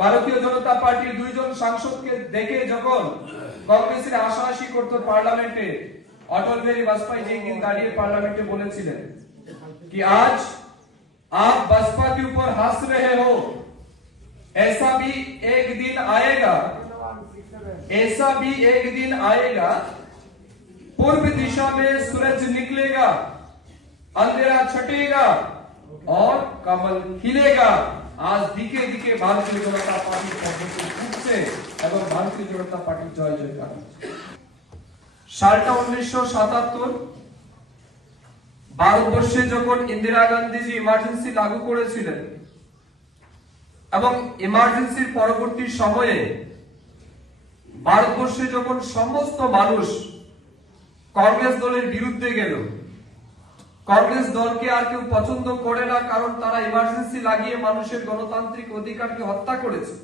ভারতীয় জনতা পার্টির দুইজন সাংসদকে দেখে যখন কংগ্রেসের আশাআশি করত পার্লামেন্টে, অটল बिहारी वाजपेयी जी একদিন দাঁড়িয়ে পার্লামেন্টে বলেছিলেন कि आज आप बसपा के ऊपर हंस रहे हो, ऐसा भी एक दिन आएगा, ऐसा भी एक दिन आएगा, पूर्व दिशा में सूरज निकलेगा, अंधेरा छटेगा और कमल खिलेगा। आज दिखे दिखे भारतीय जनता पार्टी उठছে এবং ভারতীয় জনতা পার্টির জয় জয়কার। সালটা 1977, ভারতবর্ষে যখন ইন্দিরা গান্ধীজি ইমার্জেন্সি লাগু করেছিলেন এবং ইমার্জেন্সির পরবর্তী সময়ে ভারতবর্ষে যখন সমস্ত মানুষ কংগ্রেস দলের বিরুদ্ধে গেল, কংগ্রেস দলকে আর কেউ পছন্দ করে না, কারণ তারা ইমার্জেন্সি লাগিয়ে মানুষের গণতান্ত্রিক অধিকারকে হত্যা করেছে,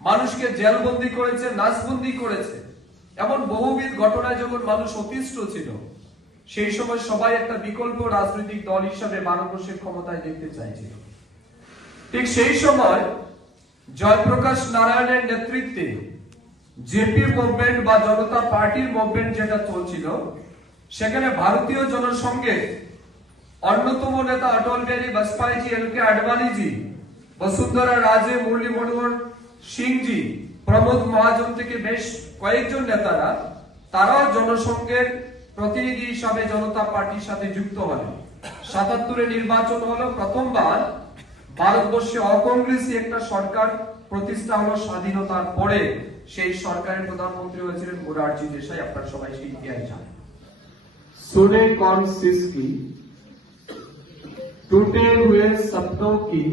মানুষকে জেলবন্দি করেছে, নাসবন্দি করেছে, এমন বহুবিধ ঘটনায় যখন মানুষ অতিষ্ঠ ছিল, সেই সময় সবাই একটা বিকল্প রাজনৈতিক দল হিসাবে ভারতবর্ষের ক্ষমতায় দেখতে চাইছিল। ঠিক সেই সময় জয়প্রকাশ নারায়ণের নেতৃত্বে জেপি মুভমেন্ট বা জনতা পার্টির মুভমেন্ট যেটা চলছিল, সেখানে ভারতীয় জনসংঘের অন্যতম নেতা অটল बिहारी वाजपेयी जी, एल के आडवाणी जी, বসুন্ধরা রাজে, মুরলী মনোহর সিং জি, প্রমোদ মহাজন থেকে বেশ কয়েকজন নেতারা তারাও জনসংঘের প্রতিনিধি হিসাবে জনতা পার্টির সাথে যুক্ত হলেন। ৭৭-এ নির্বাচন হলো, প্রথমবার ভারতবর্ষে অকংগ্রেসী একটা সরকার প্রতিষ্ঠা হলো স্বাধীনতার পরে। সেই সরকারের প্রধানমন্ত্রী হয়েছিলেন মোরারজি দেশাই। আপনারা সবাই সেই ইতিহাস জানেন। सुने कौन सिसकी, टूटे हुए सपनों की,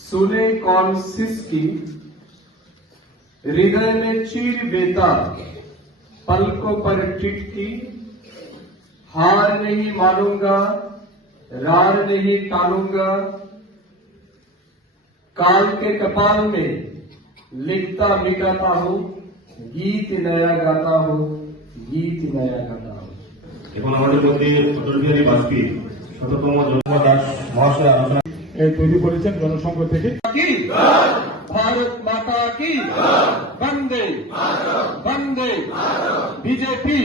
सुने कौन सिसकी, हृदय में चीर बेता, पलकों पर टिटकी, हार नहीं मानूंगा, रार नहीं टालूंगा, काल के कपाल में लिखता मिटाता हूं, गीत नया गाता हूं, गीत नया गाता हूं। এবং আমাদের মধ্যে অটল বিহারী বাজপেয়ী ১৭তম জন্মদাস মহাশয় আলোচনা তৈরি করেছেন জনসংঘ থেকে। ভারত মাতা কি, বন্দে বন্দে বিজেপি।